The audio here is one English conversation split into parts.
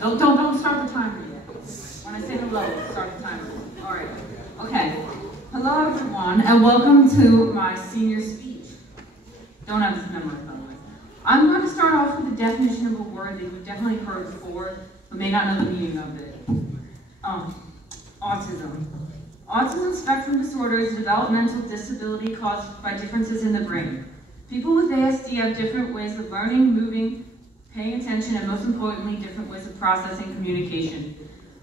Don't start the timer yet. When I say hello, start the timer. All right. Okay. Hello, everyone, and welcome to my senior speech. Don't have this memorized, by the way. I'm going to start off with a definition of a word that you've definitely heard before, but may not know the meaning of it. Autism. Autism spectrum disorder is a developmental disability caused by differences in the brain. People with ASD have different ways of learning, moving, paying attention, and most importantly, different ways of processing communication.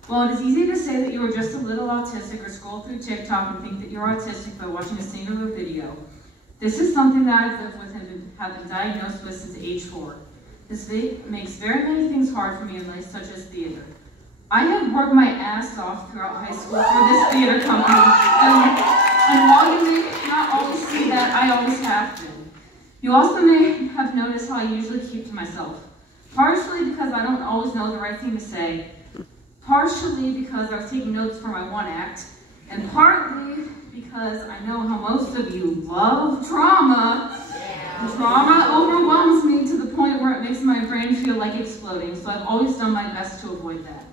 While it is easy to say that you are just a little autistic or scroll through TikTok and think that you're autistic by watching a singular video, this is something that I've lived with and have been diagnosed with since age 4. This makes very many things hard for me in life, such as theater. I have worked my ass off throughout high school for this theater company, and while you may not always see that, I always have been. You also may have noticed how I usually keep to myself. Partially because I don't always know the right thing to say, partially because I was taking notes for my one act, and partly because I know how most of you love drama. And drama overwhelms me to the point where it makes my brain feel like exploding, so I've always done my best to avoid that.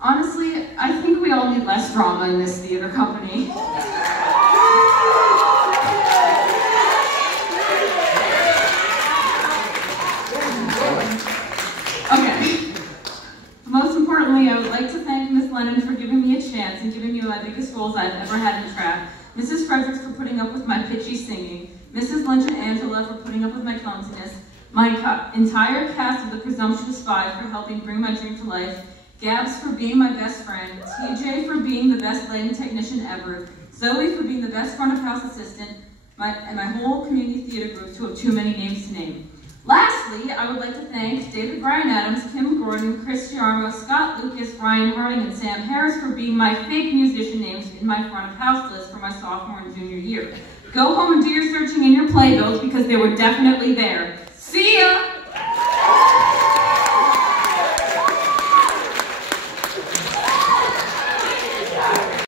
Honestly, I think we all need less drama in this theater company. Okay. Most importantly, I would like to thank Ms. Lennon for giving me a chance and giving me my biggest roles I've ever had in track, Mrs. Fredericks for putting up with my pitchy singing, Mrs. Lynch and Angela for putting up with my clumsiness, my entire cast of the Presumptuous Five for helping bring my dream to life, Gabs for being my best friend, TJ for being the best lighting technician ever, Zoe for being the best front of house assistant, and my whole community theater groups who have too many names to name. Lastly, I would like to thank David Bryan Adams, Kim Gordon, Chris Giarmo, Scott Lucas, Ryan Harding, and Sam Harris for being my fake musician names in my front of house list for my sophomore and junior year. Go home and do your searching in your playbills because they were definitely there.